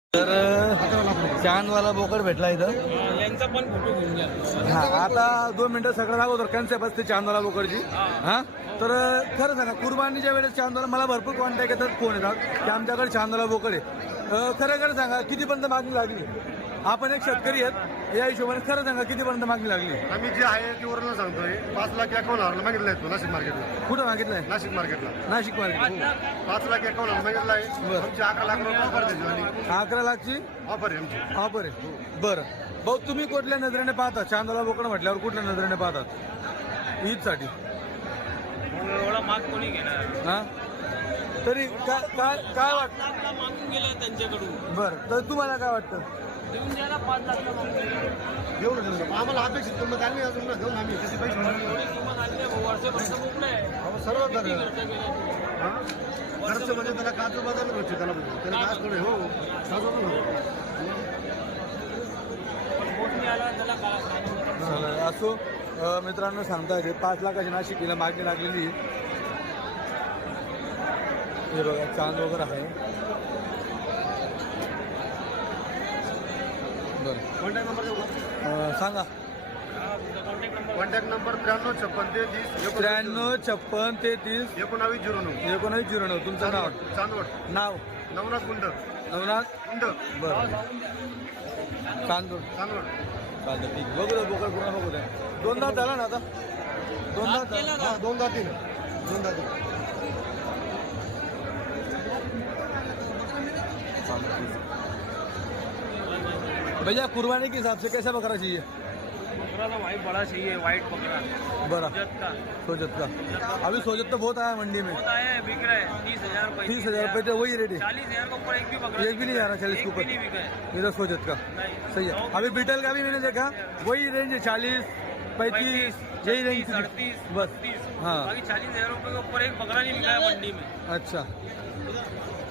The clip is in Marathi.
तर चांदवाला बोकड भेटला इथं. यांचा पण फोटो घेऊन घ्या. हा आता 2 मिनिटं सगळं अगोदर कन्सेप्ट असते चांदवाला बोकडची. हा तर खरं सांगा, कुर्बानीच्या वेळेस चांदवाला मला भरपूर कॉन्टॅक्ट येतात, फोन येतात की आमच्याकडे चांदवाला बोकड आहे. खरं सांगा कितीपर्यंत मागणी लागली? आपण एक शेतकरी आहेत, या हिशोबाने खरं सांगा कितीपर्यंत मागणी लागली? आम्ही जे आहे ते वरून सांगतोय 5,51,000 मागितलं आहे नाशिक मार्केटला. कुठं मागितलंय? नाशिक मार्केटला नाशिक मार्केट. 5,51,000 मागितलं आहे. बरं. आमची 11 लाख रुपये ऑफर द्यायची आणि 11 लाखची ऑफर आहे आमची. ऑफर आहे. बरं भाऊ, तुम्ही कुठल्या नजरेने पाहता चांदवाला बोकड म्हटल्यावर? कुठल्या नजरेने पाहतात ईदसाठी? एवढा माग कोणी घेणार? हा तरी काय काय काय वाटतं? लाखला मागून गेलं त्यांच्याकडून. बरं, तर तुम्हाला काय वाटतं? देऊन द्यायला 5 लाखला मागून गेलं. एवढं आम्हाला अपेक्षित किंमत आली अजून ना घेऊन आम्ही त्याचे पैसे भरले. एवढी किंमत आणली आहे, वर्षभरचं मोकळं आहे. सर्व किती खर्च खर्च केला तू? खर्च म्हणजे त्याला काजू बदाम घ्यायचे त्याला त्याला काय थोडे हो काजू पण हो. कोणी आला त्याला काय असो मित्रांनो, सांगता येते 5 लाखाची नाशिकीला मागणी लागलेली. हे बघा चांद वगैरे आहे. बरं कॉन्टॅक्ट नंबर देऊ का? सांगा. Contact number contact number 9356 93 56 33 1909 1909. तुमचं नाव? चांदवड नाव नवनाथ गुंड नवनाथ. गुंड बरं चांदूर. चांदवड. चालतं, ठीक. बघू द्या बोकड पूर्ण बघू द्या. 2 दात झाला ना आता? 2 दात केला झाला. का? हा 2 दाती 2 दाती. भैया कुर्बानी के हिसाब से कैसा बकरा चाहिए? बकरा तो भाई बड़ा चाहिए, व्हाइट बकरा बड़ा जत का सोजत का. अभी सोजत तो बहुत आया मंडी में. बहुत आए हैं, बिक रहे हैं 30,000 रुपये 30,000 रुपये तो वही रेट है. 40,000 के ऊपर एक भी बकरा एक भी नहीं जा रहा 40 के एक भी ऊपर. नहीं बिका है। इधर सोजत का नहीं सही है. अभी बीटल का भी मैंने देखा वही रेंज है 40 35 यही रेंज थी. 38 बस. 32 हाँ. बाकी 40,000 रुपये के ऊपर एक बकरा नहीं बिका है मंडी में। अच्छा